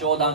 14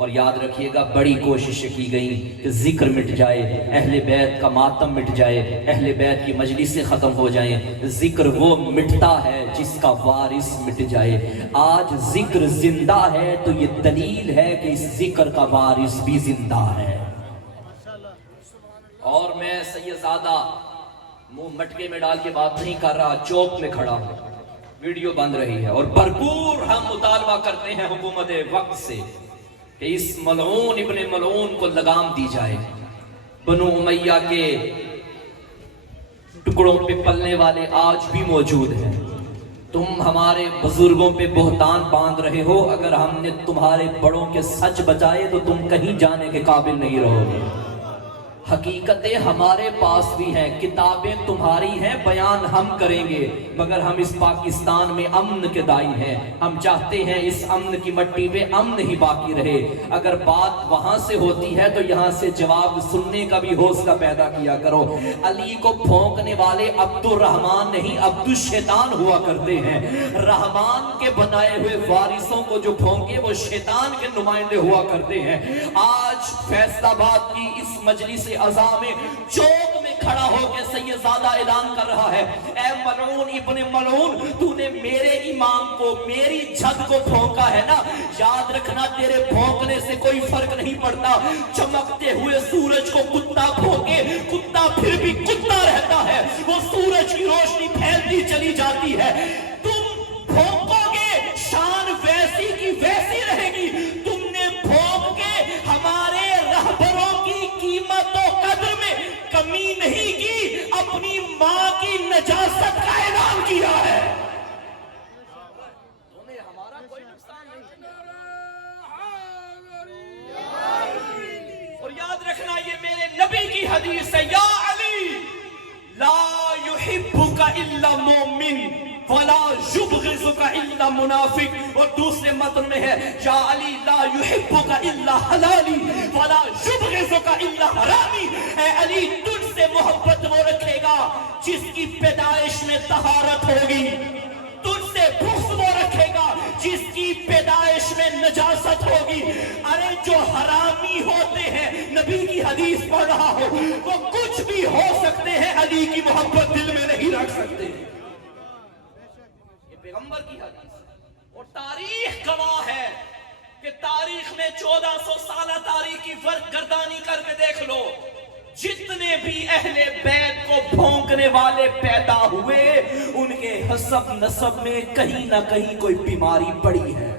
اور یاد رکھیے گا بڑی کوششیں کی گئیں کہ ذکر مٹ جائے، اہل بیت کا ماتم مٹ جائے، اہل بیت کی مجلسیں ختم ہو جائیں۔ ذکر وہ مٹتا ہے جس کا وارث مٹ جائے۔ آج ذکر زندہ ہے تو یہ دلیل ہے کہ اس ذکر کا وارث بھی زندہ ہے۔ اور میں سیدزادہ منہ مٹکے میں ڈال کے بات نہیں کر رہا، چوک میں کھڑا ہوں، ویڈیو بن رہی ہے، اور بھرپور ہم مطالبہ کرتے ہیں حکومت وقت سے کہ اس ملعون ابن ملعون کو لگام دی جائے۔ بنو امیہ کے ٹکڑوں پہ پلنے والے آج بھی موجود ہیں۔ تم ہمارے بزرگوں پہ بہتان باندھ رہے ہو، اگر ہم نے تمہارے بڑوں کے سچ بچائے تو تم کہیں جانے کے قابل نہیں رہو گے۔ حقیقتیں ہمارے پاس بھی ہیں، کتابیں تمہاری ہیں، بیان ہم کریں گے، مگر ہم اس پاکستان میں امن کے دائی ہیں۔ ہم چاہتے ہیں اس امن کی مٹی میں امن ہی باقی رہے۔ اگر بات وہاں سے ہوتی ہے تو یہاں سے جواب سننے کا بھی حوصلہ پیدا کیا کرو۔ علی کو پھونکنے والے عبد الرحمن نہیں، عبد الشیطان ہوا کرتے ہیں۔ رحمان کے بنائے ہوئے وارثوں کو جو پھونکے وہ شیطان کے نمائندے ہوا کرتے ہیں۔ آج فیصل آباد کی اس مجلس عزا میں چوک میں کھڑا ہو کے سیدزادہ اعلان کر رہا ہے، اے ملعون ابن ملعون، تو نے میرے امام کو، میری جھگ کو پھونکا ہے نا، یاد رکھنا تیرے پھونکنے سے کوئی فرق نہیں پڑتا۔ چمکتے ہوئے سورج کو کتا پھونکے، کتا پھر بھی کتا رہتا ہے، وہ سورج کی روشنی پھیلتی چلی جاتی ہے۔ تم پھونکو گے، شان ویسی کی ویسی رہے گی۔ تم نے پھونک کے ہمارے رہبروں کی قیمت و قدر میں کمی نہیں کی، اپنی ماں کی نجاست کا اعلان کیا ہے۔ تمہیں ہمارا کوئی نقصان نہیں۔ اور یاد رکھنا یہ میرے نبی کی حدیث ہے، یا علی لا یحبک الا مومن ولا یبغضک الا منافق۔ اور دوسرے متن میں ہے، یا علی لا یحبک الا حلالی ولا یبغضک الا حرامی۔ اے علی تجھ سے محبت وہ رکھے گا جس کی پیدائش میں طہارت ہوگی، تجھ سے بغض وہ رکھے گا جس کی پیدائش میں نجاست ہوگی۔ ارے جو حرامی ہوتے ہیں، نبی کی حدیث پڑھ رہا ہو، وہ کچھ بھی ہو سکتے ہیں، علی کی محبت دل میں نہیں رکھ سکتے۔ یہ پیغمبر کی حدیث اور تاریخ گواہ ہے کہ تاریخ میں 1400 سالہ تاریخ کی فرق گردانی کر کے دیکھ لو، جتنے بھی اہل بیت کو پھونکنے والے پیدا ہوئے، ان کے حسب نسب میں کہیں نہ کہیں کوئی بیماری پڑی ہے۔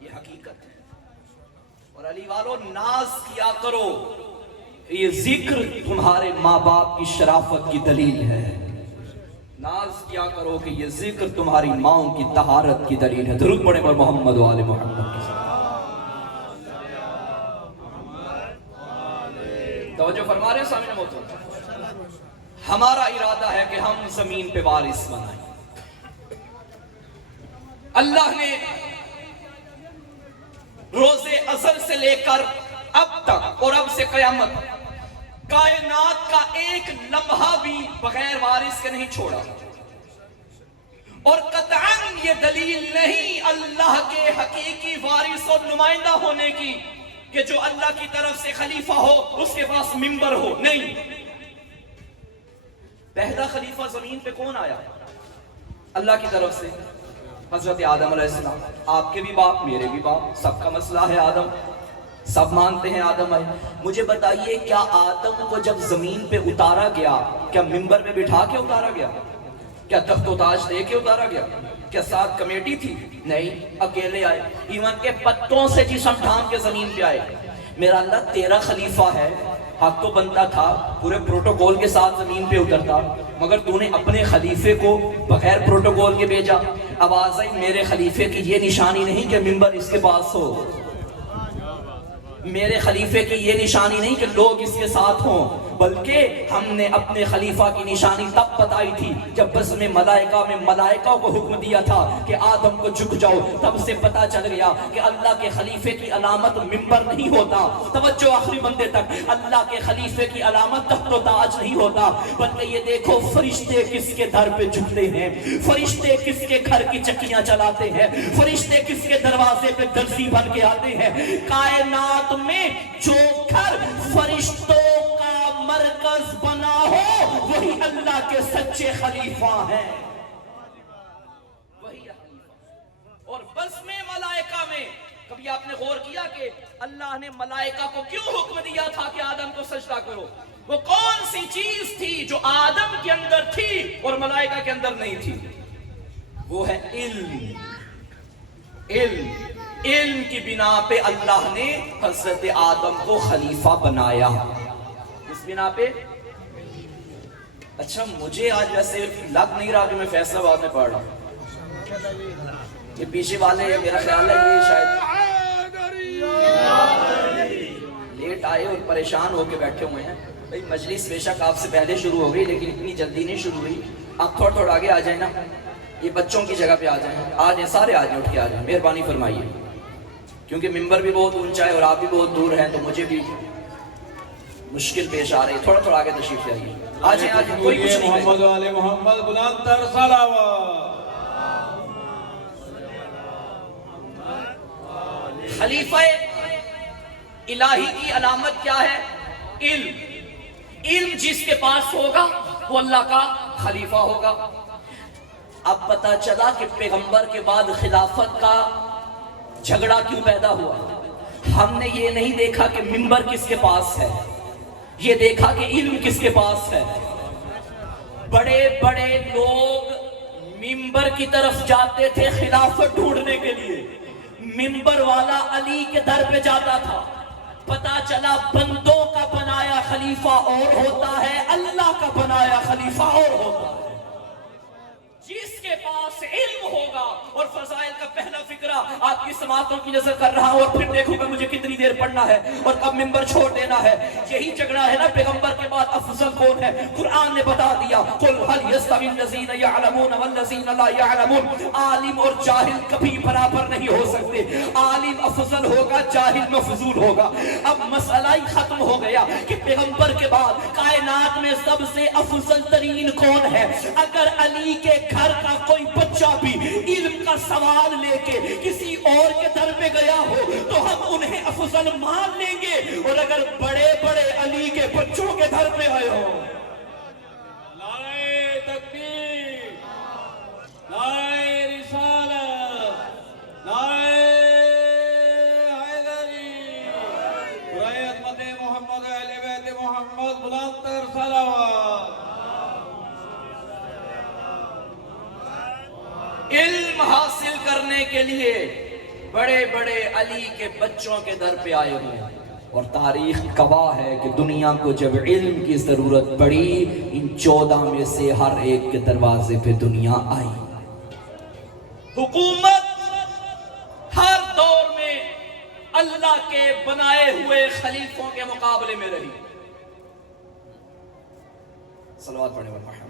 یہ حقیقت ہے۔ اور علی والو ناز کیا کرو، یہ ذکر تمہارے ماں باپ کی شرافت کی دلیل ہے۔ ناز کیا کرو کہ یہ ذکر تمہاری ماؤں کی طہارت کی دلیل ہے۔ درود پڑھیں پر محمد و آل محمد کی۔ توجہ فرما رہے ہیں سامنے موجود؟ ہمارا ارادہ ہے کہ ہم زمین پہ وارث بنائیں۔ اللہ نے روز ازل سے لے کر اب تک اور اب سے قیامت کائنات کا ایک لمحہ بھی بغیر وارث کے نہیں چھوڑا، اور قطعاً یہ دلیل نہیں اللہ کے حقیقی وارث اور نمائندہ ہونے کی کہ جو اللہ کی طرف سے خلیفہ ہو اس کے پاس منبر ہو، نہیں۔ پہلا خلیفہ زمین پہ کون آیا؟ اللہ کی طرف سے حضرت آدم علیہ السلام۔ آپ کے بھی باپ، میرے بھی باپ، سب کا مسئلہ ہے آدم، سب مانتے ہیں آدم آئے۔ مجھے بتائیے کیا آدم کو جب زمین پہ اتارا گیا، کیا منبر میں بٹھا کے اتارا گیا؟ کیا تخت و تاج دے کے اتارا گیا؟ کیا ساتھ کمیٹی تھی؟ نہیں، اکیلے آئے، ایون کے پتوں سے جسم ڈھانپ کے زمین پہ آئے۔ میرا اللہ تیرا خلیفہ ہے، حق تو بنتا تھا پورے پروٹوکول کے ساتھ زمین پہ اترتا، مگر تو نے اپنے خلیفے کو بغیر پروٹوکول کے بھیجا۔ آواز آئی میرے خلیفے کی یہ نشانی نہیں کہ منبر اس کے پاس ہو، میرے خلیفے کی یہ نشانی نہیں کہ لوگ اس کے ساتھ ہوں، بلکہ ہم نے اپنے خلیفہ کی نشانی تب بتائی تھی جب بس میں ملائکہ کو حکم دیا تھا کہ آدم کو جھک جاؤ. تب سے پتا چل گیا کہ اللہ کے خلیفے کی علامت ممبر نہیں ہوتا. توجہ آخری بندے تک. اللہ کے خلیفے کی علامت تخت و تاج نہیں ہوتا، بلکہ یہ دیکھو فرشتے کس کے در پہ جھکتے ہیں، فرشتے کس کے گھر کی چکیاں چلاتے ہیں، فرشتے کس کے دروازے پہ درزی بن کے آتے ہیں. کائنات میں جو گھر فرشتوں کا مرکز بنا ہو وہی اللہ کے سچے خلیفہ ہیں، وہی خلیفہ. اور بس میں ملائکہ میں کبھی آپ نے غور کیا کہ اللہ نے ملائکہ کو کیوں حکم دیا تھا کہ آدم کو سجدہ کرو؟ وہ کون سی چیز تھی جو آدم کے اندر تھی اور ملائکہ کے اندر نہیں تھی؟ وہ ہے علم. علم کی بنا پہ اللہ نے حضرت آدم کو خلیفہ بنایا. اس بنا پہ اچھا مجھے آج ویسے لگ نہیں رہا کہ میں فیصلہ آباد میں پڑھ رہا ہوں. یہ پیچھے والے میرا خیال ہے یہ شاید لیٹ آئے اور پریشان ہو کے بیٹھے ہوئے ہیں. بھئی مجلس بے شک آپ سے پہلے شروع ہو گئی لیکن اتنی جلدی نہیں شروع ہوئی. آپ تھوڑا آگے آ جائیں نا، یہ بچوں کی جگہ پہ آ جائیں سارے آ جائیں، اٹھ کے آ جائیں، مہربانی فرمائیے. کیونکہ ممبر بھی بہت اونچا ہے اور آپ بھی بہت دور ہیں تو مجھے بھی مشکل پیش آ رہی ہے. تھوڑا آگے تشریف لائیے. آ جائیں کوئی کچھ نہیں. محمد والے محمد بلند تر صلوات. خلیفہ الہی کی علامت کیا ہے؟ علم جس کے پاس ہوگا وہ اللہ کا خلیفہ ہوگا. اب پتا چلا کہ پیغمبر کے بعد خلافت کا جھگڑا کیوں پیدا ہوا. ہم نے یہ نہیں دیکھا کہ ممبر کس کے پاس ہے، یہ دیکھا کہ علم کس کے پاس ہے. بڑے بڑے لوگ ممبر کی طرف جاتے تھے خلافت ڈھونڈنے کے لیے. ممبر والا علی کے در پہ جاتا تھا. پتا چلا بندوں کا بنایا خلیفہ اور ہوتا ہے، اللہ کا بنایا خلیفہ اور ہوتا ہے. جس کے پاس علم ہوگا. اور فضائل کا پہلا فقرہ آپ کی سماعتوں کی نظر کر رہا ہوں اور پھر دیکھوں کہ مجھے کتنی دیر پڑھنا ہے اور کب ممبر چھوڑ دینا ہے. یہی جھگڑا ہے نا پیغمبر کے بعد افضل کون ہے. قرآن نے بتا دیا قل هل يستوي الذين يعلمون والذين لا يعلمون. عالم اور جاہل کبھی برابر نہیں ہو سکتے. عالم افضل ہوگا، جاہل مفضول ہوگا. اب مسئلہ ہی ختم ہو گیا کہ پیغمبر کے بعد کائنات میں سب سے افضل ترین کون ہے. اگر علی کے گھر کا کوئی بچہ بھی علم کا سوال لے کے کسی اور کے در پہ گیا ہو تو ہم انہیں افضل مان لیں گے. اور اگر بڑے بڑے علی کے بچوں کے در پہ آئے ہو نعرہ تکبیر، نعرہ رسالت، نعرہ حیدری، برائے عظمت محمد اہل بیت محمد بلند تر صلوات. علم حاصل کرنے کے لیے بڑے بڑے علی کے بچوں کے در پہ آئے ہوئے. اور تاریخ گواہ ہے کہ دنیا کو جب علم کی ضرورت پڑی ان 14 میں سے ہر ایک کے دروازے پہ دنیا آئی. حکومت ہر دور میں اللہ کے بنائے ہوئے خلیفوں کے مقابلے میں رہی. صلوات پڑھیں محمد.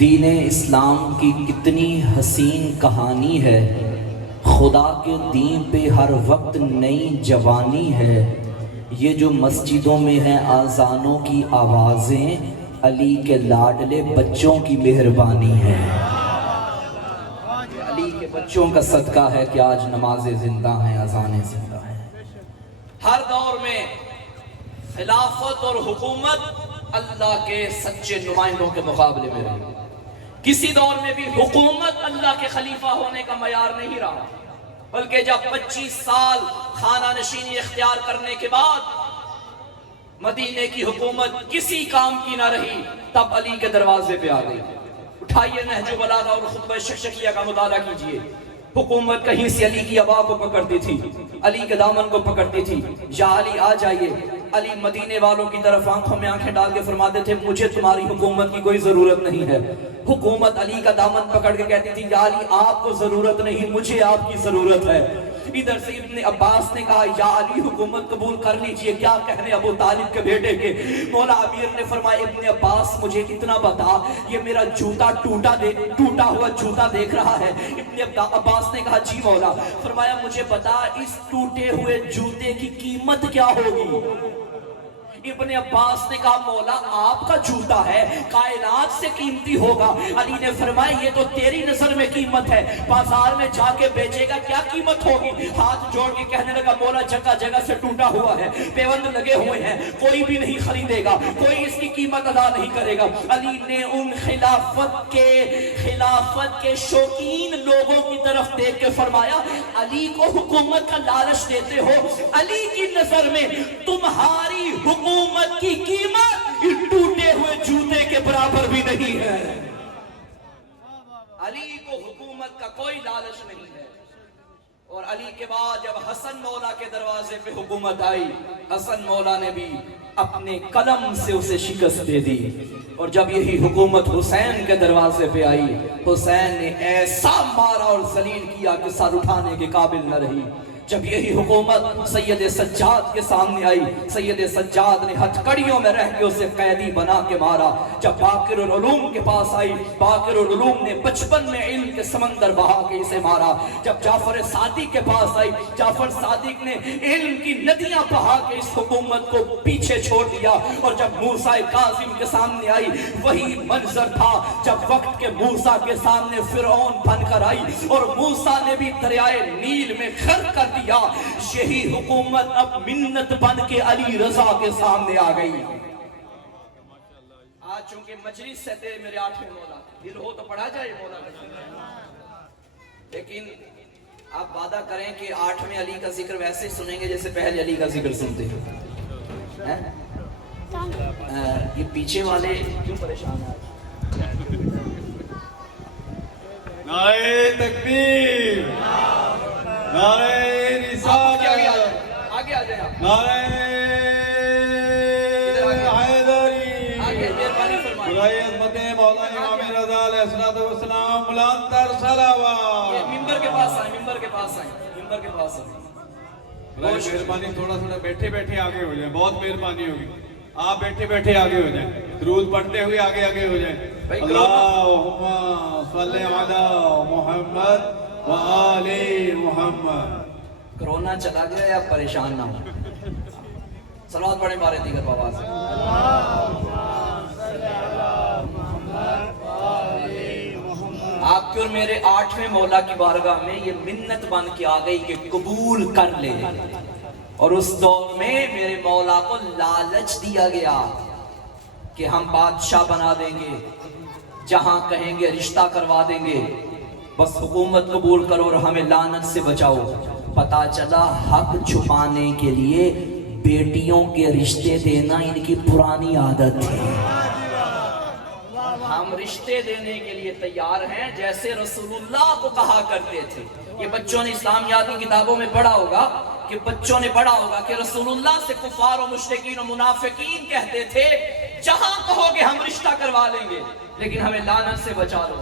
دین اسلام کی کتنی حسین کہانی ہے. خدا کے دین پہ ہر وقت نئی جوانی ہے. یہ جو مسجدوں میں ہیں آذانوں کی آوازیں علی کے لاڈلے بچوں کی مہربانی ہے. علی کے بچوں کا صدقہ ہے کہ آج نمازیں زندہ ہیں، اذانیں زندہ ہیں. ہر خلافت اور حکومت اللہ کے سچے نمائندوں کے مقابلے میں رہی. کسی دور میں بھی حکومت اللہ کے خلیفہ ہونے کا معیار نہیں رہا، بلکہ جب 25 سال خانہ نشینی اختیار کرنے کے بعد مدینے کی حکومت کسی کام کی نہ رہی، تب علی کے دروازے پہ آ گئی. اٹھائیے نہج البلاغہ اور خطبہ شکشکیہ کا مطالعہ کیجئے. حکومت کہیں سے علی کی ابا کو پکڑتی تھی، علی کے دامن کو پکڑتی تھی. یا علی آ جائیے. علی مدینے والوں کی طرف آنکھوں میں آنکھیں ڈال کے فرماتے تھے مجھے تمہاری حکومت کی کوئی ضرورت نہیں ہے. حکومت علی کا دامن پکڑ کے کہتی تھی یا علی آپ کو ضرورت نہیں، مجھے آپ کی ضرورت ہے. ادھر سے ابن عباس نے کہا یا علی حکومت قبول کر لیجئے، کیا کہنے ابو طالب کے بیٹے کے. مولا امیر نے فرمایا ابن عباس مجھے اتنا بتا، یہ میرا جوتا ٹوٹا ہوا جوتا دیکھ رہا ہے. ابن عباس نے کہا جی مولا. فرمایا مجھے بتا اس ٹوٹے ہوئے جوتے کی قیمت کیا ہوگی. ابن عباس نے کہا مولا آپ کا جوتا ہے، کائنات سے قیمتی ہوگا. علی نے فرمایا یہ تو تیری نظر میں قیمت ہے، بازار میں جا کے بیچے گا کیا قیمت ہوگی. ہاتھ جوڑ کے کہنے لگا مولا جگہ جگہ سے ٹوٹا ہوا ہے، پیوند لگے ہوئے ہیں، کوئی بھی نہیں خریدے گا، کوئی اس کی قیمت ادا نہیں کرے گا. علی نے ان خلافت کے شوقین لوگوں کی طرف دیکھ کے فرمایا علی کو حکومت کا لالچ دیتے ہو، علی کی نظر میں تمہاری حکومت کی قیمت اس ٹوٹے ہوئے جوتے کے برابر بھی نہیں ہے. علی کو حکومت کا کوئی لالچ نہیں ہے. اور علی کے بعد جب حسن مولا کے دروازے پہ حکومت آئی، حسن مولا نے بھی اپنے قلم سے اسے شکست دے دی. اور جب یہی حکومت حسین کے دروازے پہ آئی، حسین نے ایسا مارا اور ذلیل کیا کہ سر اٹھانے کے قابل نہ رہی. جب یہی حکومت سید سجاد کے سامنے آئی، سید سجاد نے ہتھکڑیوں میں رہ کے اسے قیدی بنا کے مارا. جب باقر العلوم کے پاس آئی، باقر العلوم نے 55 میں علم کے سمندر بہا کے اسے مارا. جب جعفر صادق کے پاس آئی، جعفر صادق نے علم کی ندیاں بہا کے اس حکومت کو پیچھے چھوڑ دیا. اور جب موسیٰ کاظم کے سامنے آئی، وہی منظر تھا جب وقت کے موسیٰ کے سامنے فرعون بن کر آئی اور موسیٰ نے بھی دریائے نیل میں غرق کر دیا. یہی حکومت اب منت بن کے علی رضا کے سامنے آ گئی. آج چونکہ مجلس سے تھے میرے 8ویں مولا، دل ہو تو پڑھا جائے مولا کا. لیکن آپ وعدہ کریں کہ 8ویں علی کا ذکر ویسے سنیں گے جیسے پہلے علی کا ذکر سنتے ہیں. یہ پیچھے والے کیوں پریشان ہیں؟ نعرہ تکبیر، نعرہ رسالت، آگے آ جائیں. نعرہ حیدری، برائے عظمت مولا امام رضا علیہ السلام بلند تر صلوات. ممبر کے پاس آئیں، ممبر کے پاس آئیں، ممبر کے پاس آئیں. برائے مہربانی تھوڑا بیٹھے بیٹھے آگے ہو جائیں، بہت مہربانی ہوگی. آپ بیٹھے بیٹھے آگے ہو جائیں، درود پڑھتے ہوئے آگے آگے ہو جائیں. اللہم صلی علی محمد و آل محمد. کرونا چلا گیا یا پریشان نہ ہو. صلوات پڑھیں بارے دیگر بابا سے. آپ کی اور میرے 8ویں مولا کی بارگاہ میں یہ منت بن کے آ گئی کہ قبول کر لے. اور اس دور میں میرے مولا کو لالچ دیا گیا کہ ہم بادشاہ بنا دیں گے، جہاں کہیں گے رشتہ کروا دیں گے، بس حکومت قبول کرو اور ہمیں لعنت سے بچاؤ. پتا چلا حق چھپانے کے لیے بیٹیوں کے رشتے دینا ان کی پرانی عادت ہے. ہم رشتے دینے کے لیے تیار ہیں جیسے رسول اللہ کو کہا کرتے تھے. یہ بچوں نے اسلامیات کی کتابوں میں پڑھا ہوگا کہ رسول اللہ سے کفار و مشرکین و منافقین کہتے تھے جہاں کہو گے ہم رشتہ کروا لیں گے لیکن ہمیں لعنت سے بچا لو.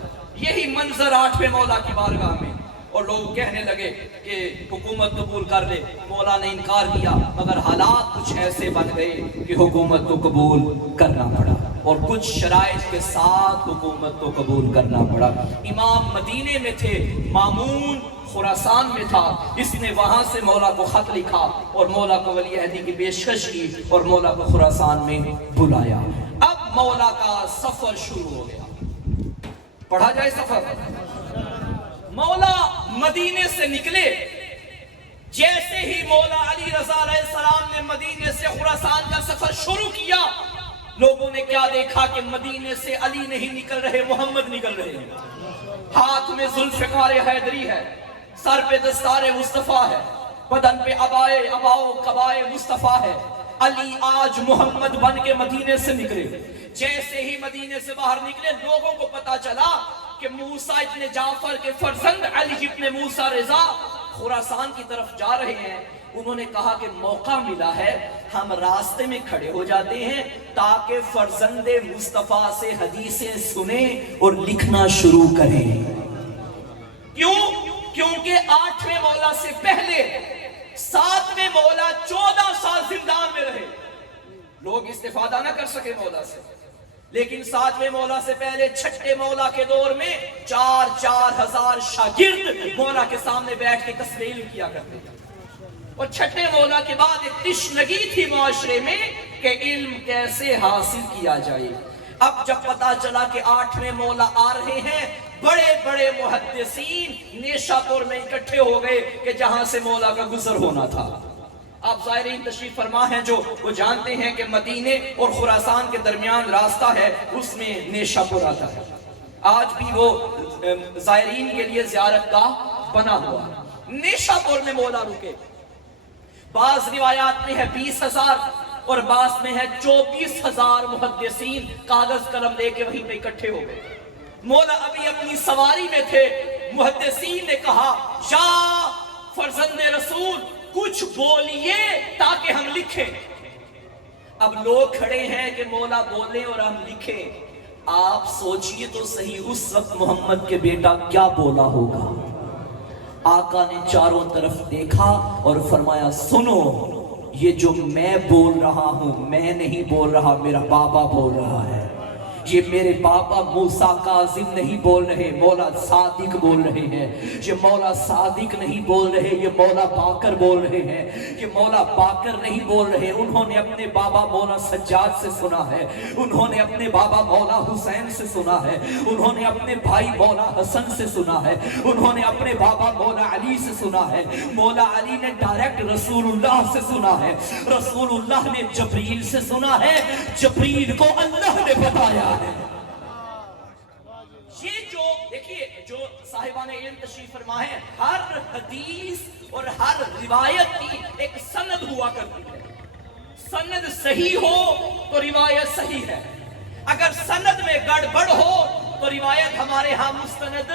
یہی منظر 8ویں مولا کی بارگاہ میں. اور لوگ کہنے لگے کہ حکومت قبول کر لے. مولا نے انکار کیا مگر حالات کچھ ایسے بن گئے کہ حکومت کو قبول کرنا پڑا اور کچھ شرائط کے ساتھ حکومت کو قبول کرنا پڑا. امام مدینے میں تھے، مامون خراسان میں تھا. اس نے وہاں سے مولا کو خط لکھا اور مولا کو ولی عہدی کی پیشکش کی اور مولا کو خراسان میں بلایا. اب مولا کا سفر شروع ہو گیا. پڑھا جائے سفر. مولا مدینے سے نکلے جیسے ہی مولا علی رضا علیہ السلام نے مدینے سے خراسان کا سفر شروع کیا، لوگوں نے کیا دیکھا کہ مدینے سے علی نہیں نکل رہے، محمد نکل رہے ہیں۔ ہاتھ میں ذوالفقار حیدری ہے، سر پہ دستار مصطفیٰ ہے، بدن پہ اباؤ قبائے مصطفیٰ ہے۔ علی آج محمد بن کے مدینے سے نکلے۔ جیسے ہی مدینے سے باہر نکلے، لوگوں کو پتا چلا کہ موسیٰ ابن جعفر کے فرزند علی ابن موسیٰ رضا خراسان کی طرف جا رہے ہیں۔ انہوں نے کہا کہ موقع ملا ہے، ہم راستے میں کھڑے ہو جاتے ہیں تاکہ فرزند مصطفیٰ سے حدیثیں سنیں اور لکھنا شروع کریں۔ کیوں؟ کیونکہ 8ویں مولا سے پہلے 7ویں مولا 14 سال زندان میں رہے، لوگ استفادہ نہ کر سکے مولا سے، لیکن 7ویں مولا سے پہلے 6ٹھے مولا کے دور میں 4 ہزار شاگرد مولا کے سامنے بیٹھ کے قصب علم کیا کرتے تھے، اور 6ٹھے مولا کے بعد ایک تشنگی تھی معاشرے میں کہ علم کیسے حاصل کیا جائے۔ اب جب پتا چلا کہ 8ویں مولا آ رہے ہیں، بڑے بڑے محدثین نیشا پور میں اکٹھے ہو گئے کہ جہاں سے مولا کا گزر ہونا تھا۔ آپ زائرین تشریف فرما ہیں جو وہ جانتے ہیں کہ مدینے اور خراسان کے درمیان راستہ ہے، اس میں نیشا پور آتا ہے۔ آج بھی وہ زائرین کے لیے زیارت گاہ بنا ہوا۔ نیشا پور میں مولا رکے، بعض روایات میں ہے 20,000 اور بعض میں ہے 24,000 محدثین کاغذ قلم لے کے وہیں پہ اکٹھے ہو گئے۔ مولا ابھی اپنی سواری میں تھے، محدثین نے کہا یا فرزند رسول کچھ بولیے تاکہ ہم لکھیں۔ اب لوگ کھڑے ہیں کہ مولا بولیں اور ہم لکھیں۔ آپ سوچئے تو صحیح اس وقت محمد کے بیٹا کیا بولا ہوگا۔ آقا نے چاروں طرف دیکھا اور فرمایا سنو، یہ جو میں بول رہا ہوں میں نہیں بول رہا، میرا بابا بول رہا ہے۔ یہ میرے بابا موسیٰ کاظم نہیں بول رہے، مولا صادق بول رہے ہیں۔ یہ مولا صادق نہیں بول رہے، یہ مولا باقر بول رہے ہیں۔ یہ مولا باقر نہیں بول رہے، انہوں نے اپنے بابا مولا سجاد سے سنا ہے، انہوں نے اپنے بابا مولا حسین سے سنا ہے، انہوں نے اپنے بھائی مولا حسن سے سنا ہے، انہوں نے اپنے بابا مولا علی سے سنا ہے۔ مولا علی نے ڈائریکٹ رسول اللہ سے سنا ہے، رسول اللہ نے جبریل سے سنا ہے، جبریل کو اللہ نے بتایا ہے۔ یہ جو دیکھیے جو صاحبان علم تشریف فرما ہے، ہر حدیث اور ہر روایت کی ایک سند ہوا کرتی ہے۔ سند صحیح ہو تو روایت صحیح ہے، اگر سند میں گڑبڑ ہو تو روایت ہمارے ہاں مستند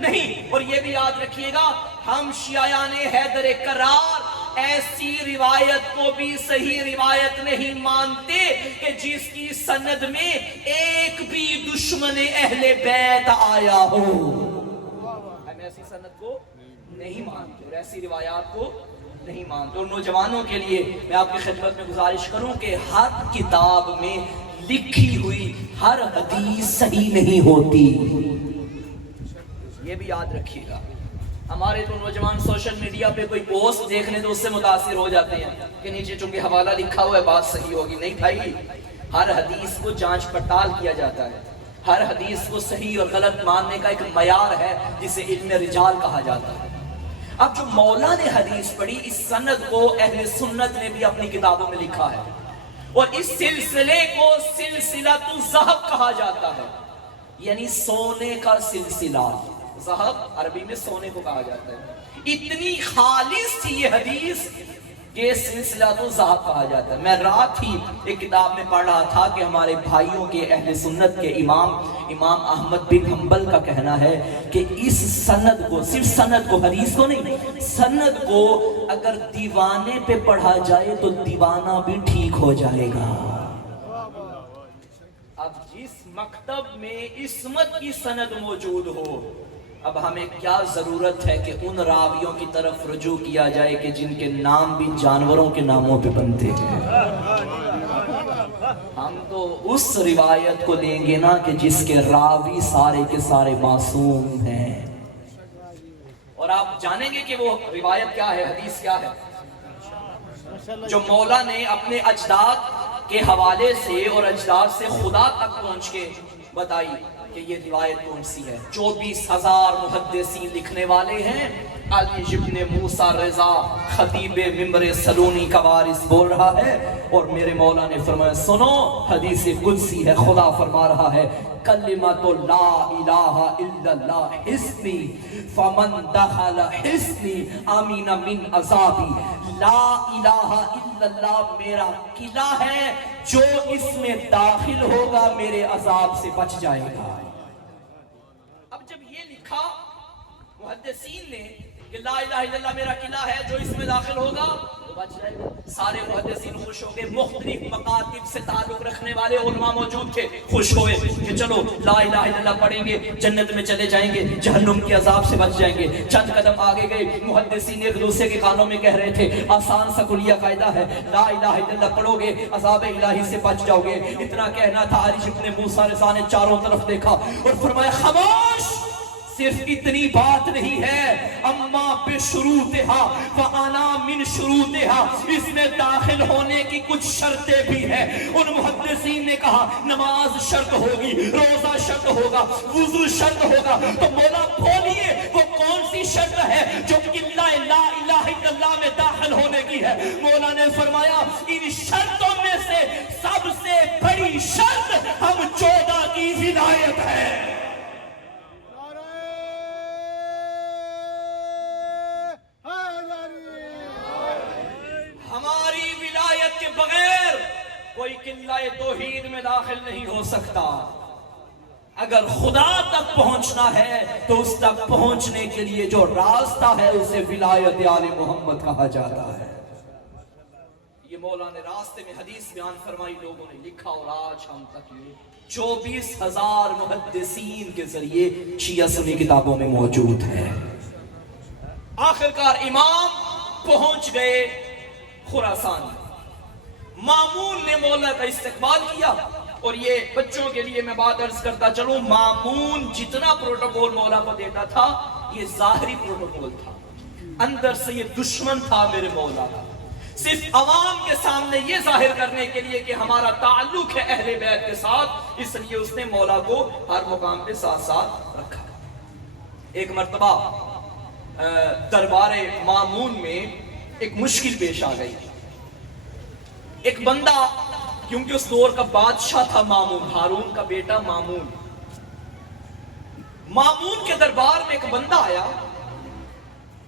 نہیں۔ اور یہ بھی یاد رکھیے گا، ہم شیعیان حیدر کرار ایسی روایت کو بھی صحیح روایت نہیں مانتے کہ جس کی سند میں ایک بھی دشمن اہل بیت آیا ہو۔ ہم ایسی سند کو نہیں مانتے اور ایسی روایات کو نہیں مانتے۔ اور نوجوانوں کے لیے میں آپ کی خدمت میں گزارش کروں کہ ہر کتاب میں لکھی ہوئی ہر حدیث صحیح نہیں ہوتی، یہ بھی یاد رکھیے گا۔ ہمارے تو نوجوان سوشل میڈیا پہ کوئی پوسٹ دیکھ لیں تو اس سے متاثر ہو جاتے ہیں کہ نیچے چونکہ حوالہ لکھا ہوا ہے بات صحیح ہوگی۔ نہیں بھائی، ہر حدیث کو جانچ پڑتال کیا جاتا ہے، ہر حدیث کو صحیح اور غلط ماننے کا ایک معیار ہے جسے علم رجال کہا جاتا ہے۔ اب جو مولا نے حدیث پڑھی، اس سند کو اہل سنت نے بھی اپنی کتابوں میں لکھا ہے، اور اس سلسلے کو سلسلۃ الذہب کہا جاتا ہے، یعنی سونے کا سلسلہ۔ ذہب عربی میں سونے کو کہا جاتا ہے۔ اتنی خالص تھی یہ حدیث کہ سلسلۃ الذہب کہا جاتا ہے۔ میں رات ہی ایک کتاب میں پڑھ رہا تھا کہ ہمارے بھائیوں کے اہل سنت کے امام احمد بن حنبل کا کہنا ہے کہ اس سند کو، صرف سند کو، حدیث کو نہیں، سند کو اگر دیوانے پہ پڑھا جائے تو دیوانہ بھی ٹھیک ہو جائے گا۔ اب جس مکتب میں عصمت کی سند موجود ہو، اب ہمیں کیا ضرورت ہے کہ ان راویوں کی طرف رجوع کیا جائے کہ جن کے نام بھی جانوروں کے ناموں پہ بنتے ہیں۔ ہم تو اس روایت کو لیں گے نا کہ جس کے راوی سارے کے سارے معصوم ہیں۔ اور آپ جانیں گے کہ وہ روایت کیا ہے، حدیث کیا ہے، جو مولا نے اپنے اجداد کے حوالے سے اور اجداد سے خدا تک پہنچ کے بتائی کہ یہ روایت کون سی ہے. 24,000 محدثین لکھنے والے ہیں. علی ابن موسیٰ رضا خطیب ممبر سلونی کا وارث بول رہا ہے اور میرے مولا نے فرمایا سنو حدیث قدسی ہے. خدا فرما رہا ہے کلمۃ لا الہ الا اللہ حسنی فمن دخل حسنی امین من عذابی. لا الہ الا اللہ میرا قلعہ ہے، جو اس میں داخل ہوگا میرے عذاب سے بچ جائے گا. اب جب یہ لکھا محدثین نے کہ لا الہ الا اللہ میرا قلعہ ہے، جو اس میں داخل ہوگا وہ بچ جائے گا، سارے محدثین خوش ہو گئے. مختلف مکاتب سے تعلق رکھنے والے علماء موجود تھے، خوش ہوئے کہ چلو لا الہ الا اللہ پڑھیں گے جنت میں چلے جائیں گے، جہنم کے عذاب سے بچ جائیں گے. چند قدم آگے گئے، محدثین ایک دوسرے کے کانوں میں کہہ رہے تھے آسان سا کلیہ قاعدہ ہے، لا الہ الا اللہ پڑھو گے عذاب الہی سے بچ جاؤ گے. اتنا کہنا تھا. علی ابن موسیٰ رضا نے چاروں طرف دیکھا اور فرمایا خاموش، صرف اتنی بات نہیں ہے، اما بشروطہا وانا من شروطہا، اس میں داخل ہونے کی کچھ شرطیں بھی ہیں. ان محدثین نے کہا نماز شرط ہوگی، روزہ شرط ہوگا، وضو شرط ہوگا. تو مولا بولیے وہ کون سی شرط ہے جو قلعہ لا الہ الا اللہ میں داخل ہونے کی ہے؟ مولا نے فرمایا ان شرطوں میں سے سب سے بڑی شرط ہم 14 کی ولایت ہے. ہماری ولایت کے بغیر کوئی قلعہ توحید میں داخل نہیں ہو سکتا. اگر خدا تک پہنچنا ہے تو اس تک پہنچنے کے لیے جو راستہ ہے اسے ولایت آل محمد کہا جاتا ہے. یہ مولا نے راستے میں حدیث بیان فرمائی، لوگوں نے لکھا اور آج ہم تک یہ 24,000 محدثین کے ذریعے شیعہ سنی کتابوں میں موجود ہے. آخرکار امام پہنچ گئے خراسان. مامون نے مولا کا استقبال کیا اور یہ بچوں کے لیے میں بات عرض کرتا چلوں، مامون جتنا پروٹوکول مولا کو دیتا تھا یہ ظاہری پروٹوکول تھا، اندر سے یہ دشمن تھا میرے مولا کا. صرف عوام کے سامنے یہ ظاہر کرنے کے لیے کہ ہمارا تعلق ہے اہل بیت کے ساتھ، اس لیے اس نے مولا کو ہر مقام پہ ساتھ ساتھ رکھا. ایک مرتبہ دربار مامون میں ایک مشکل پیش آ گئی. ایک بندہ، کیونکہ اس دور کا بادشاہ تھا مامون، ہارون کا بیٹا مامون. مامون کے دربار میں ایک بندہ آیا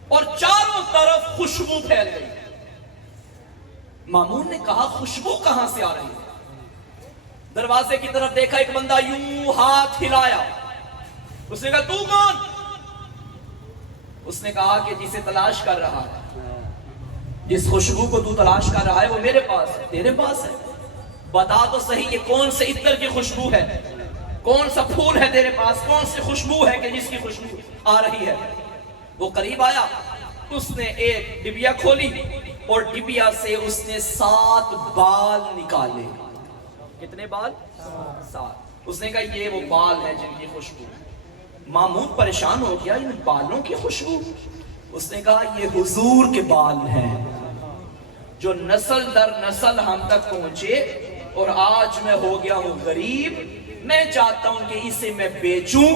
اور چاروں طرف خوشبو پھیل گئی. مامون نے کہا خوشبو کہاں سے آ رہی ہے؟ دروازے کی طرف دیکھا، ایک بندہ یوں ہاتھ ہلایا. اس نے کہا تو کون؟ اس نے کہا کہ جسے تلاش کر رہا ہے، جس خوشبو کو تو تلاش کر رہا ہے وہ میرے پاس ہے. تیرے پاس ہے؟ بتا تو صحیح یہ کون سے عطر کی خوشبو ہے، کون سا پھول ہے تیرے پاس، کون سی خوشبو ہے کہ جس کی خوشبو آ رہی ہے. وہ قریب آیا، اس نے ایک ڈبیا کھولی اور ڈبیا سے اس نے 7 بال نکالے. کتنے بال؟ 7. اس نے کہا یہ وہ بال ہے جن کی خوشبو. مامون پریشان ہو گیا، ان بالوں کی خوشبو؟ اس نے کہا یہ حضور کے بال ہیں جو نسل در نسل ہم تک پہنچے، اور آج میں ہو گیا ہوں غریب، میں چاہتا ہوں کہ اسے میں بیچوں،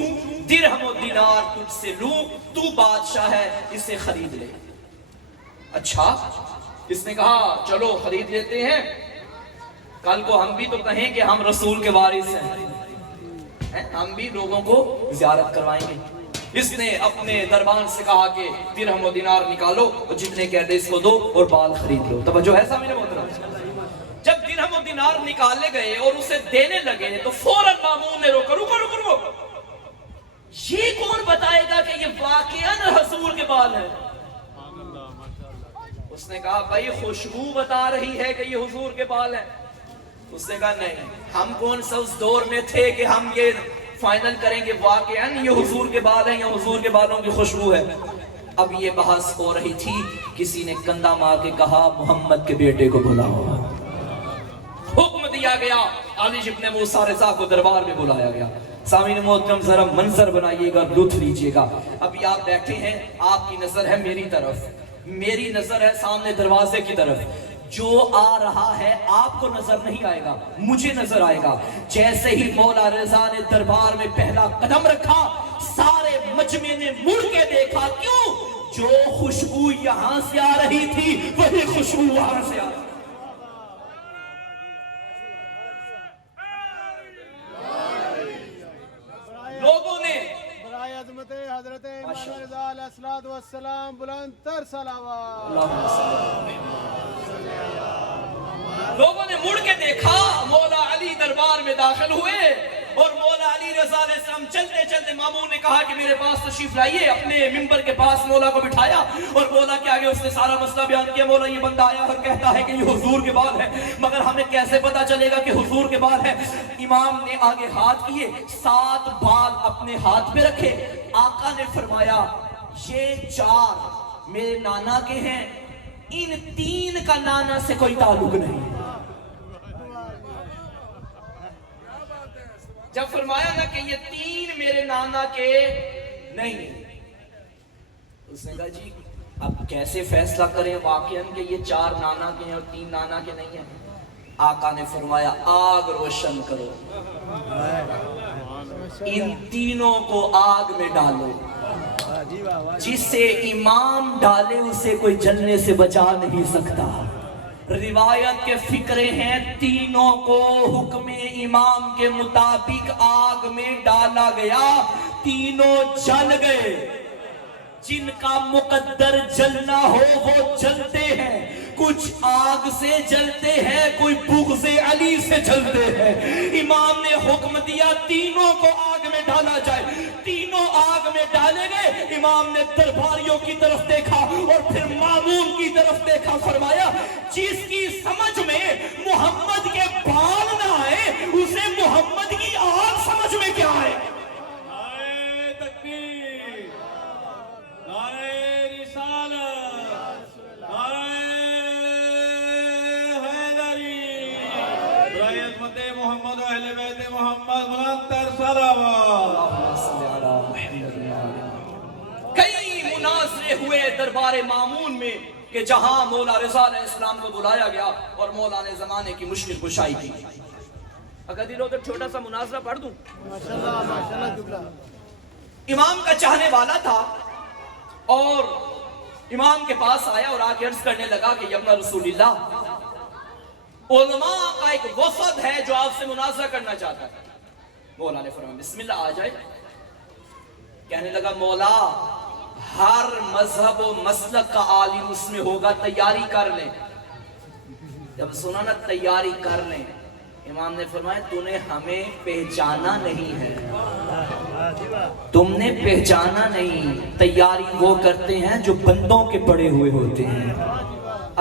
درہم و دینار تجھ سے لوں، تو بادشاہ ہے اسے خرید لے. اچھا. اس نے کہا چلو خرید لیتے ہیں، کل کو ہم بھی تو کہیں کہ ہم رسول کے وارث ہیں، ہم بھی لوگوں کو زیارت کروائیں گے. اس نے اپنے دربان سے کہا کہ درہم و دینار نکالو اور جتنے کہہ دے اس کو دو اور بال خرید لو. توجہ ہے سامنے محترم؟ جب درہم و دینار نکالے گئے اور اسے دینے لگے تو فوراً مامون نے روکا، رکو رکو رکو، یہ کون بتائے گا کہ یہ واقعاً حضور کے بال ہیں؟ اس نے کہا بھائی خوشبو بتا رہی ہے کہ یہ حضور کے بال ہیں. اس نے کہا نہیں، ہم کون سا اس دور میں تھے کہ ہم یہ فائنل کریں گے واقعاً یہ حضور کے بال ہیں یا حضور کے بالوں کی خوشبو ہے. اب یہ بحث ہو رہی تھی، کسی نے کندھا مار کے کہا محمد کے بیٹے کو بلاؤ. حکم دیا گیا، علی ابن موسیٰ رضا کو دربار میں بلایا گیا. سامعین محترم ذرا منظر بنائیے گا، لطف لیجیے گا. ابھی آپ بیٹھے ہیں، آپ کی نظر ہے میری طرف، میری نظر ہے سامنے دروازے کی طرف. جو آ رہا ہے آپ کو نظر نہیں آئے گا، مجھے نظر آئے گا۔ جیسے ہی مولا رضا نے دربار میں پہلا قدم رکھا، سارے مجمع نے مڑ کے دیکھا، کیوں؟ جو خوشبو یہاں سے آ رہی تھی وہی خوشبو وہاں سے آ رہی تھی۔ لوگوں نے برائے عظمت حضرت امام رضا علیہ الصلوۃ والسلام بلند تر صلوات، لوگوں نے مڑ کے دیکھا، مولا علی دربار میں داخل ہوئے، اور مولا علی رضا علیہ السلام چلتے چلتے مامون نے کہا کہ میرے پاس تشریف لائیے، اپنے منبر کے پاس مولا کو بٹھایا، اور مولا کے آگے اس نے سارا مسئلہ بیان کیا۔ مولا یہ بندہ آیا اور کہتا ہے کہ یہ حضور کے بال ہے، مگر ہمیں کیسے پتا چلے گا کہ حضور کے بال ہے؟ امام نے آگے ہاتھ کیے، 7 بال اپنے ہاتھ پہ رکھے۔ آقا نے فرمایا یہ 4 میرے نانا کے ہیں، ان 3 کا نانا سے کوئی تعلق نہیں۔ جب فرمایا نا کہ یہ 3 میرے نانا کے نہیں ہیں، اس نے کہا جی اب کیسے فیصلہ کریں واقعاً کہ یہ 4 نانا کے ہیں اور 3 نانا کے نہیں ہیں؟ آقا نے فرمایا آگ روشن کرو، ان تینوں کو آگ میں ڈالو، جسے امام ڈالے اسے کوئی جلنے سے بچا نہیں سکتا۔ روایت کے فکرے ہیں، تینوں کو حکم امام کے مطابق آگ میں ڈالا گیا، تینوں جل گئے۔ جن کا مقدر جلنا ہو وہ جلتے ہیں، کچھ آگ سے جلتے ہیں، کوئی بغض علی سے جلتے ہیں۔ امام نے حکم دیا تینوں کو آگ میں ڈالا جائے، تینوں آگ میں ڈالے گئے۔ امام نے درباریوں کی طرف دیکھا اور پھر مامون کی طرف دیکھا، فرمایا جس کی سمجھ میں محمد کے بال نہ آئے اسے محمد کی آگ سمجھ میں کیا آئے؟ نعرہ تکبیر، نعرہ رسالت، نعرہ حیدری، برائے عظمت محمد و اہل بیت محمد بلند تر صلوات۔ کئی مناظرے ہوئے دربار مامون میں کہ جہاں مولا رضا علیہ السلام کو بلایا گیا اور مولا نے زمانے کی مشکل کشائی کی۔ اگر دلوں تو چھوٹا سا مناظرہ پڑھ دوں۔ ماشاءاللہ ماشاءاللہ قبلہ، امام کا چاہنے والا تھا اور امام کے پاس آیا اور آگے عرض کرنے لگا کہ یا ابن رسول اللہ، علماء کا ایک وفد ہے جو آپ سے مناظرہ کرنا چاہتا ہے۔ مولا نے فرمایا بسم اللہ آ جائے۔ کہنے لگا مولا ہر مذہب و مسلک کا عالم اس میں ہوگا، تیاری کر لیں۔ جب سنا نا تیاری کر لیں، امام نے فرمایا تو نے ہمیں پہچانا نہیں ہے، تم نے پہچانا نہیں۔ تیاری وہ کرتے ہیں جو بندوں کے پڑے ہوئے ہوتے ہیں،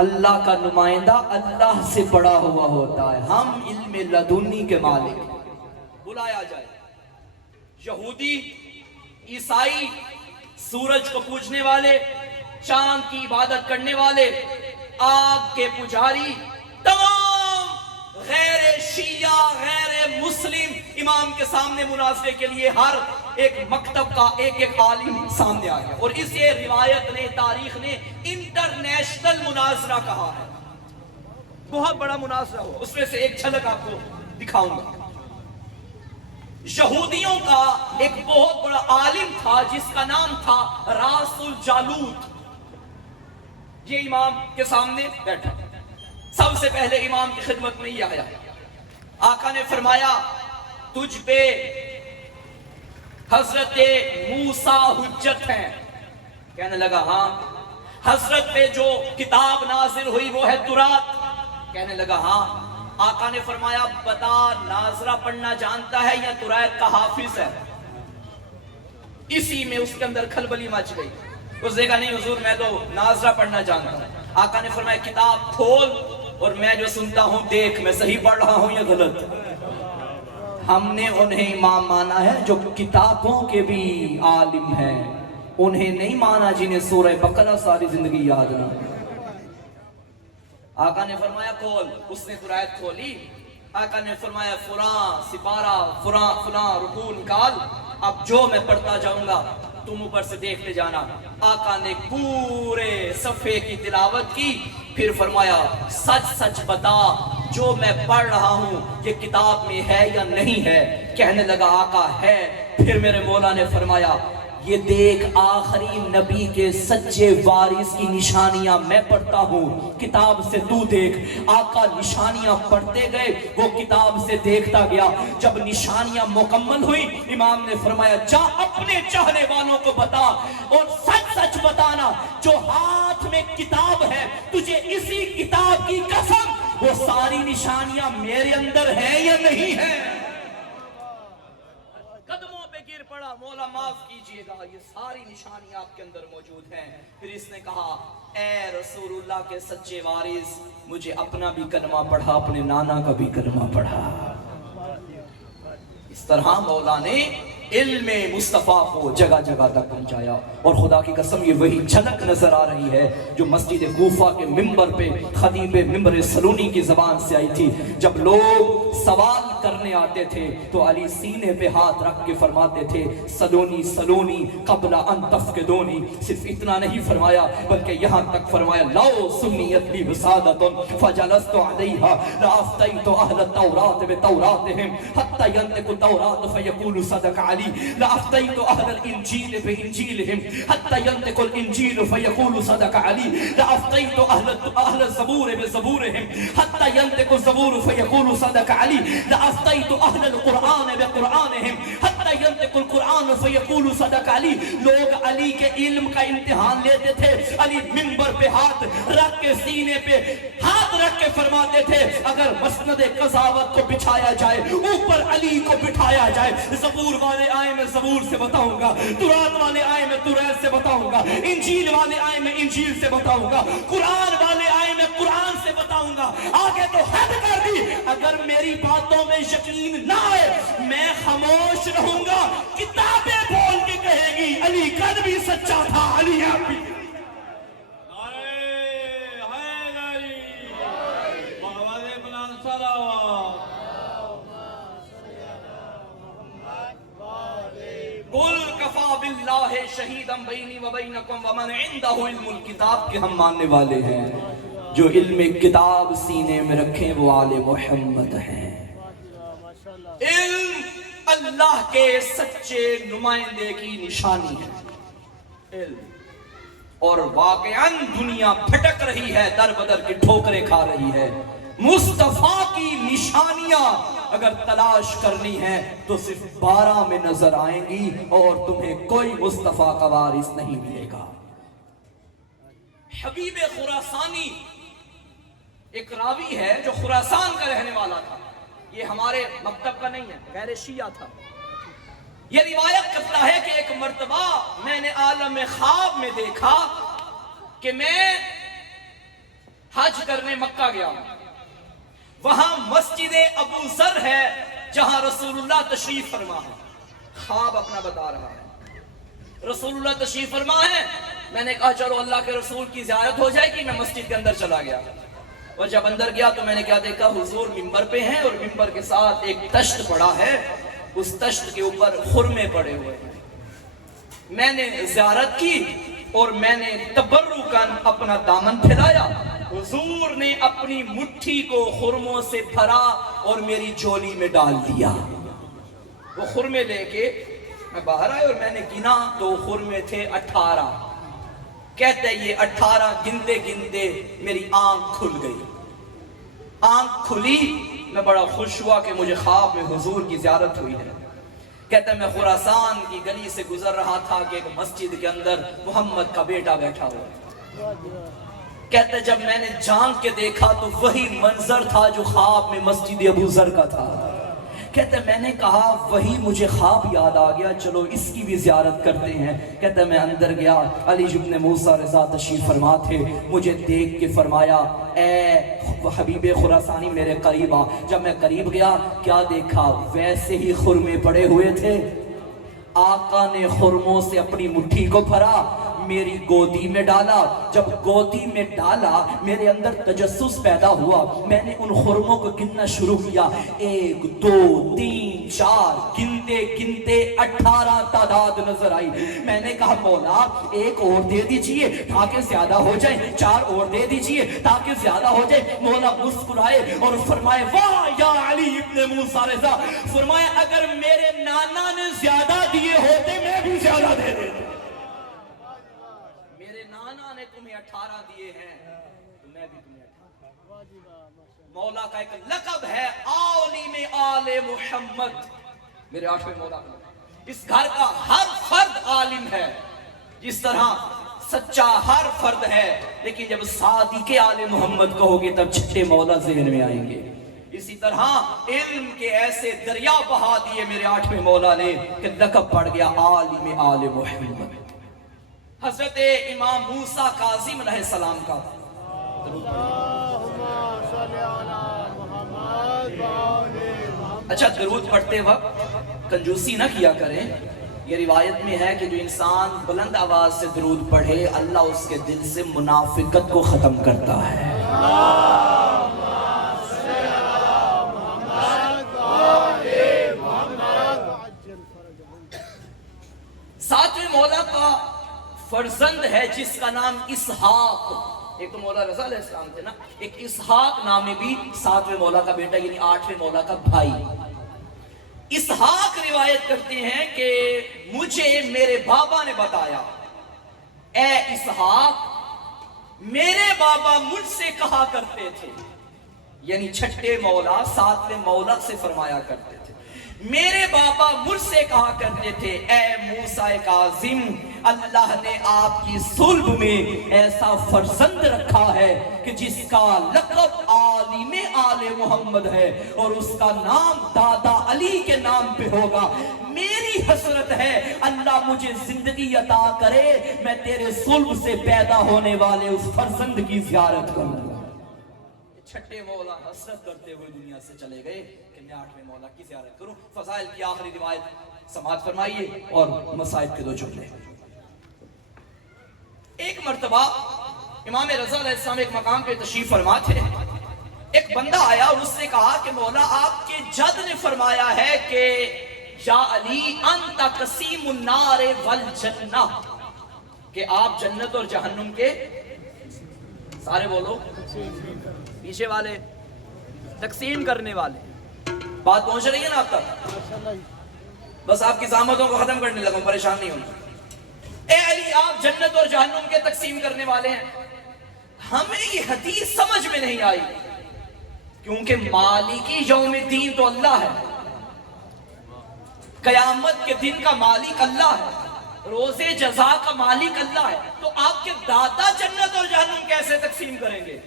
اللہ کا نمائندہ اللہ سے پڑا ہوا ہوتا ہے، ہم علم لدنی کے مالک۔ بلایا جائے، یہودی، عیسائی، سورج کو پوجنے والے، چاند کی عبادت کرنے والے، آگ کے پجاری، تمام غیر شیعہ غیر مسلم امام کے سامنے مناظرے کے لیے ہر ایک مکتب کا ایک ایک عالم سامنے آ گیا، اور اسے روایت نے، تاریخ نے انٹرنیشنل مناظرہ کہا ہے۔ بہت بڑا مناظرہ ہو، اس میں سے ایک جھلک آپ کو دکھاؤں گا۔ یہودیوں کا ایک بہت بڑا عالم تھا جس کا نام تھا راس الجالوت، یہ امام کے سامنے بیٹھا، سب سے پہلے امام کی خدمت میں یہ آیا۔ آقا نے فرمایا تجھ پہ حضرت موسیٰ حجت ہیں؟ کہنے لگا ہاں۔ حضرت پہ جو کتاب نازل ہوئی وہ ہے تورات؟ کہنے لگا ہاں۔ آقا نے فرمایا بتا ناظرہ پڑھنا جانتا ہے یا تورات کا حافظ ہے؟ اسی میں اس کے اندر کھلبلی مچ گئی، اس نے کہا نہیں حضور میں تو ناظرہ پڑھنا جانتا ہوں۔ آقا نے فرمایا کتاب کھول اور میں جو سنتا ہوں دیکھ میں صحیح پڑھ رہا ہوں یا غلط۔ ہم نے انہیں امام مانا ہے جو کتابوں کے بھی عالم ہیں، انہیں نہیں مانا جنہیں سورہ بقرہ ساری زندگی یاد نہ۔ آقا نے فرمایا کھول، اس نے قرآن کھولی۔ آقا نے فرمایا فلاں سپارہ فلاں رکوع نکال، اب جو میں پڑھتا جاؤں گا تم اوپر سے دیکھتے جانا۔ آقا نے پورے صفحے کی تلاوت کی، پھر فرمایا سچ سچ بتا جو میں پڑھ رہا ہوں یہ کتاب میں ہے یا نہیں ہے؟ کہنے لگا آقا ہے۔ پھر میرے مولا نے فرمایا یہ دیکھ آخری نبی کے سچے وارث کی نشانیاں میں پڑھتا ہوں، کتاب سے تو دیکھ۔ آقا نشانیاں پڑھتے گئے، وہ کتاب سے دیکھتا گیا۔ جب نشانیاں مکمل ہوئی امام نے فرمایا جا اپنے چاہنے والوں کو بتا اور سچ سچ بتانا جو ہاتھ میں کتاب ہے تجھے اسی کتاب کی قسم وہ ساری نشانیاں میرے اندر ہیں یا نہیں ہیں؟ قدموں پہ گر پڑا، مولا معاف کیجئے گا یہ ساری نشانیاں آپ کے اندر موجود ہیں۔ پھر اس نے کہا اے رسول اللہ کے سچے وارث مجھے اپنا بھی کلمہ پڑھا، اپنے نانا کا بھی کلمہ پڑھا۔ اس طرح مولا نے علم مصطفیٰ کو جگہ جگہ تک پہنچایا، اور خدا کی قسم یہ وہی جھلک نظر آ رہی ہے جو مسجد کوفہ کے ممبر پہ خطیب ممبر سلونی کی زبان سے آئی تھی۔ جب لوگ سوال کرنے آتے تھے تو علی سینے پہ ہاتھ رکھ کے فرماتے تھے سلونی سلونی قبل ان تفقدونی۔ صرف اتنا نہیں فرمایا بلکہ یہاں تک فرمایا لو سمیت لی وسادت فجلست علیہا لافتیت اہل التورات بتوراتہم حتی ینطق التورات فیقول صدق علی لافتیت اہل الانجیل بانجیلہم حتی ینطق الانجیل فیقول صدق علی لافتیت اہل الزبور بزبورہم حتی ینطق الزبور فیقول صدق علی لافتیت اہل القرآن بقرآنہم حتی ینطق القرآن فیقول صدق علی۔ لوگ علی کے علم کا امتحان لیتے تھے، علی منبر پہ ہاتھ رکھ کے سینے پہ ہاتھ رکھ کے فرماتے تھے اگر مسند قضاوت کو بچھایا جائے اوپر علی کو بٹھایا جائے، زبور والے آئے میں زبور سے بتاؤں گا، تورات والے آئے میں تورات سے بتاؤں گا، انجیل والے آئے میں انجیل سے بتاؤں گا، قرآن والے آئے میں قرآن سے بتاؤں گا۔ آگے تو حد کر دی، اگر میری باتوں میں یقین نہ آئے میں خاموش رہوں گا، کتابیں بول کے کہے گی علی قد بھی سچا تھا، علی اب بھی۔ قل کفا باللہ شہیدا بینی و بینکم ومن عندہ علم الکتاب کے ہم ماننے والے ہیں جو علم کتاب سینے میں رکھیں وہ آل محمد ہیں۔ علم اللہ کے سچے نمائندے کی نشانی ہے علم، اور واقعاً دنیا بھٹک رہی ہے، در بدر کی ٹھوکریں کھا رہی ہے۔ مصطفیٰ کی نشانیاں اگر تلاش کرنی ہے تو صرف 12 میں نظر آئیں گی اور تمہیں کوئی مصطفیٰ کا وارث نہیں ملے گا۔ حبیب خراسانی ایک راوی ہے جو خراسان کا رہنے والا تھا، یہ ہمارے مکتب کا نہیں ہے، غیر شیعہ تھا۔ یہ روایت کرتا ہے کہ ایک مرتبہ میں نے عالم خواب میں دیکھا کہ میں حج کرنے مکہ گیا ہوں، وہاں مسجد ابو ذر ہے جہاں رسول اللہ تشریف فرما ہے۔ خواب اپنا بتا رہا ہے، رسول اللہ تشریف فرما ہے، میں نے کہا چلو اللہ کے رسول کی زیارت ہو جائے گی، میں مسجد کے اندر چلا گیا، اور جب اندر گیا تو میں نے کیا دیکھا، حضور منبر پہ ہیں اور منبر کے ساتھ ایک تشت پڑا ہے، اس تشت کے اوپر خرمے پڑے ہوئے ہیں۔ میں نے زیارت کی اور میں نے تبرکاً اپنا دامن پھیلایا، حضور نے اپنی مٹھی کو خرموں سے بھرا اور میری جولی میں ڈال دیا۔ وہ خرمے لے کے میں باہر آئے اور میں نے گنا تو خرمے تھے 18۔ کہتے ہیں یہ 18 گنتے گنتے میری آنکھ کھل گئی، آنکھ کھلی، میں بڑا خوش ہوا کہ مجھے خواب میں حضور کی زیارت ہوئی ہے۔ کہتے ہیں میں خراسان کی گلی سے گزر رہا تھا کہ ایک مسجد کے اندر محمد کا بیٹا بیٹھا ہوا۔ کہتے جب میں نے جھانک کے دیکھا تو وہی منظر تھا جو خواب میں مسجد ابو ذر کا تھا۔ کہتے میں نے کہا وہی مجھے خواب یاد آ گیا، چلو اس کی بھی زیارت کرتے ہیں۔ کہتے میں اندر گیا، علی ابن موسیٰ رضا تشریف فرما تھے، مجھے دیکھ کے فرمایا اے حبیب خراسانی میرے قریب آ۔ جب میں قریب گیا کیا دیکھا، ویسے ہی خرمے پڑے ہوئے تھے، آقا نے خرموں سے اپنی مٹھی کو بھرا، میری گودی میں ڈالا. جب گودی میں ڈالا میرے اندر تجسس پیدا ہوا. میں نے ان خرموں کو گننا شروع کیا. 1 2 3 4 گنتے گنتے 18 تعداد نظر آئی. میں نے کہا مولا ایک اور دے دیجئے تاکہ زیادہ ہو جائے, 4 اور دے دیجئے تاکہ زیادہ ہو جائے. مولا مسکرائے اور فرمائے واہ یا علی ابن موسیٰ رضا, فرمایا اگر میرے نانا نے زیادہ دیے ہوتے میں بھی زیادہ دے دیتا. میرے نانا نے تمہیں 18 دیے ہیں تو میں بھی تمہیں 18. مولا کا ایک لقب ہے عالم آل محمد. میرے 8ویں مولا کا اس گھر کا ہر فرد عالم ہے, جس طرح سچا ہر فرد ہے, لیکن جب صادق آل محمد کہو گے تب چھٹے مولا ذہن میں آئیں گے. اسی طرح علم کے ایسے دریا بہا دیے میرے 8ویں مولا نے کہ لقب پڑ گیا عالم آل محمد. حضرت امام موسیٰ کاظم علیہ السلام کا اچھا درود پڑھتے وقت کنجوسی نہ کیا کریں. یہ روایت میں ہے کہ جو انسان بلند آواز سے درود پڑھے اللہ اس کے دل سے منافقت کو ختم کرتا ہے. 7ویں مولا کا فرزند ہے جس کا نام اسحاق. ایک تو مولا رضا علیہ السلام تھے نا, ایک اسحاق نامی بھی 7ویں مولا کا بیٹا یعنی 8ویں مولا کا بھائی. اسحاق روایت کرتے ہیں کہ مجھے میرے بابا نے بتایا, اے اسحاق میرے بابا مجھ سے کہا کرتے تھے, یعنی چھٹے مولا 7ویں مولا سے فرمایا کرتے تھے, میرے بابا مجھ سے کہا کرتے تھے اے موسیٰ کاظم اللہ نے آپ کی صلب میں ایسا فرزند رکھا ہے کہ جس کا لقب عالم آل محمد ہے اور اس کا نام دادا علی کے نام پہ ہوگا. میری حسرت ہے اللہ مجھے زندگی عطا کرے میں تیرے صلب سے پیدا ہونے والے اس فرزند کی زیارت کروں. چھٹے مولا حسرت کرتے ہوئے دنیا سے چلے گئے کہ میں 8ویں مولا کی زیارت کروں. فضائل کی آخری روایت سماعت فرمائیے اور مصائب کے 2 جملے. ایک مرتبہ امام رضا علیہ السلام ایک مقام پہ تشریف فرما تھے. ایک بندہ آیا اور اس نے کہا کہ مولا آپ کے جد نے فرمایا ہے کہ یا علی انت قسیم النار والجنہ, کہ آپ جنت اور جہنم کے سارے بولو پیچھے والے تقسیم کرنے والے. بات پہنچ رہی ہے نا آپ تک؟ بس آپ کی زحمتوں کو ختم کرنے لگا, پریشان نہیں ہونا. اے علی آپ جنت اور جہنم کے تقسیم کرنے والے ہیں. ہمیں یہ حدیث سمجھ میں نہیں آئی کیونکہ مالک یوم الدین تو اللہ ہے, قیامت کے دن کا مالک اللہ ہے, روزے جزا کا مالک اللہ ہے, تو آپ کے دادا جنت اور جہنم کیسے تقسیم کریں گے؟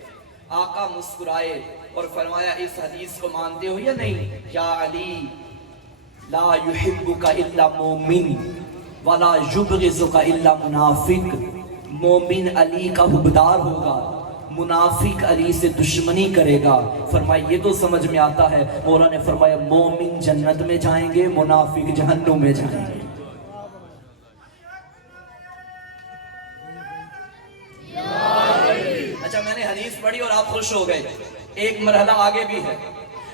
آقا مسکرائے اور فرمایا اس حدیث کو مانتے ہو یا نہیں؟ یا علی لا یحبک الا مومن ولا یبغضک الا منافق. مومن علی کا حبدار ہوگا, منافق علی سے دشمنی کرے گا. فرمایا یہ تو سمجھ میں آتا ہے. مولا نے فرمایا مومن جنت میں جائیں گے, منافق جہنم میں جائیں گے. اچھا میں نے حدیث پڑھی اور آپ خوش ہو گئے. ایک مرحلہ آگے بھی ہے.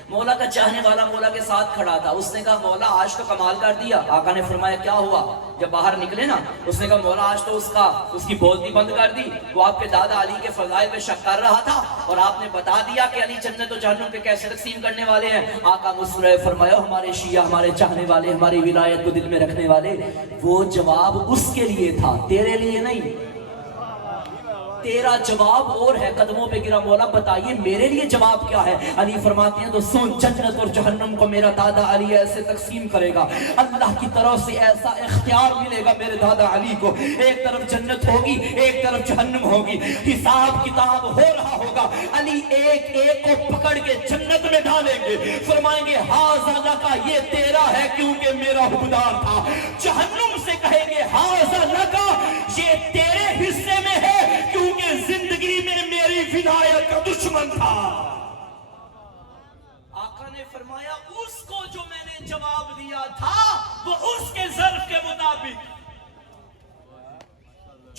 مولا کا چاہنے والا مولا کے ساتھ کھڑا تھا. اس نے کہا مولا آج تو کمال کر دیا. آقا نے فرمایا کیا ہوا؟ جب باہر نکلے نا اس نے کہا مولا آج تو اس کی بولتی بند کر دی. وہ آپ کے دادا علی کے فضائل پہ شک کر رہا تھا اور آپ نے بتا دیا کہ علی جنت و جہنم پہ کیسے تقسیم کرنے والے ہیں. آقا مسکرائے فرمایا ہمارے شیعہ, ہمارے چاہنے والے, ہماری ولایت کو دل میں رکھنے والے, وہ جواب اس کے لیے تھا, تیرے لیے نہیں. تیرا جواب اور ہے. قدموں پہ گرا مولا بتائیے میرے لیے جواب کیا ہے؟ علی فرماتے ہیں تو سن, جنت اور جہنم کو میرا دادا علی ایسے تقسیم کرے گا. اللہ کی طرف سے ایسا اختیار ملے گا میرے دادا علی کو. ایک طرف جنت ہوگی, ایک طرف جہنم ہوگی. حساب کتاب ہو رہا ہوگا. علی ایک ایک کو پکڑ کے جنت میں ڈالیں گے. فرمائیں گے ہاذا لکا, یہ تیرا ہے کیونکہ میرا حبدار تھا. جہنم سے کہیں گے ہاذا لکا, یہ تیرے حصے میں ہے کیونکہ زندگی میں میری ولایت کا دشمن تھا. آقا نے فرمایا اس کو جو میں نے جواب دیا تھا وہ اس کے ظرف کے مطابق,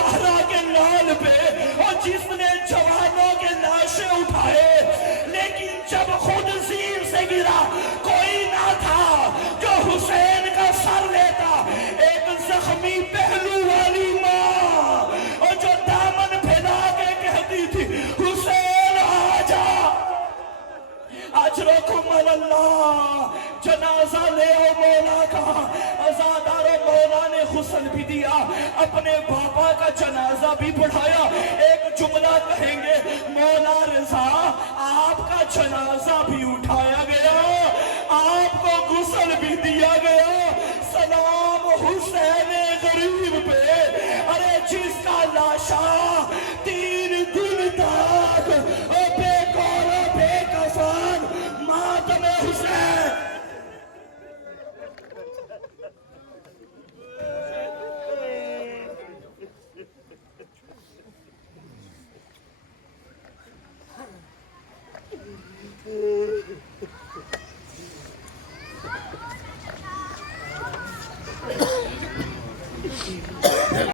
زہرا کے لال پہ، اور جس نے جوانوں کے لاشیں اٹھائے، لیکن جب خود زیر سے گرا کوئی نہ تھا جو حسین کا سر لیتا۔ ایک زخمی پہلو والی ماں، اور جو دامن پھیلا کے کہتی تھی حسین آجا، اجرکم اللہ، جنازہ لے آؤ مولا کا۔ عزادار مولا نے غسل بھی دیا، اپنے بابا کا جنازہ بھی پڑھایا۔